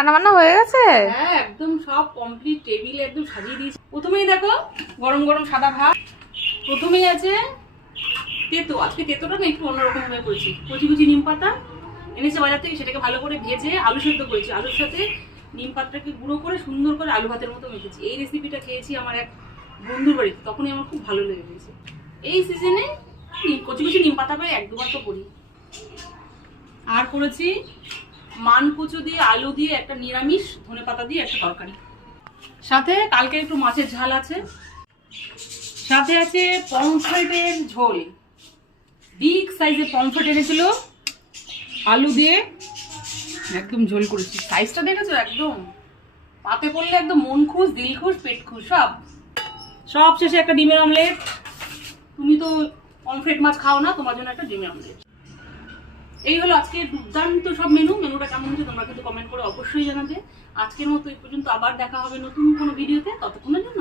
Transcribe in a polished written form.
রান্না বান্না হয়ে গেছে? হ্যাঁ একদম সব কমপ্লিট, টেবিলে একদম সাজিয়ে দিয়েছি। প্রথমেই দেখো গরম গরম সাদা ভাত, প্রথমেই আছে তেতো। আজকে তেতোটা না একটু অন্যরকম ভাবে করেছি। কচি কচি নিম পাতা এনেছে বাজার থেকে, সেটাকে ভালো করে ভেজে আলু সেদ্ধ করেছি। আলুর সাথে নিম পাতাটাকে গুঁড়ো করে সুন্দর করে আলু ভাতের মতো মেখেছি। এই রেসিপিটা খেয়েছি আমার এক বন্ধুর বাড়িতে, তখনই আমার খুব ভালো লেগে গেছে। এই সিজনে কচি কচি নিম পাতা প্রায় 1-2 বার তো করি। আর করেছি মানকুচু দিয়ে আলু দিয়ে একটা নিরামিষ ধনেপাতা দিয়ে একটা তরকারি। সাথে কালকে একটু মাছের ঝাল আছে, সাথে আছে পমফ্রেটের ঝোল। বিগ সাইজের পমফ্রেট এনেছিল, আলু দিয়ে একদম ঝোল করেছি। সাইজটা দেখেছো? একদম পাতে পড়লে একদম মন খুশ, দিল খুশ, পেট খুশ, সব শেষে একটা ডিমের অমলেট। তুমি তো পমফ্রেট মাছ খাও না, তোমার জন্য একটা ডিমের অমলেট। এই হলো আজকে দুর্দান্ত সব মেনুটা কেমন হচ্ছে তোমরা কিন্তু কমেন্ট করে অবশ্যই জানাবে। আজকের মতো এই পর্যন্ত, আবার দেখা হবে নতুন কোনো ভিডিওতে। ততক্ষণের জন্য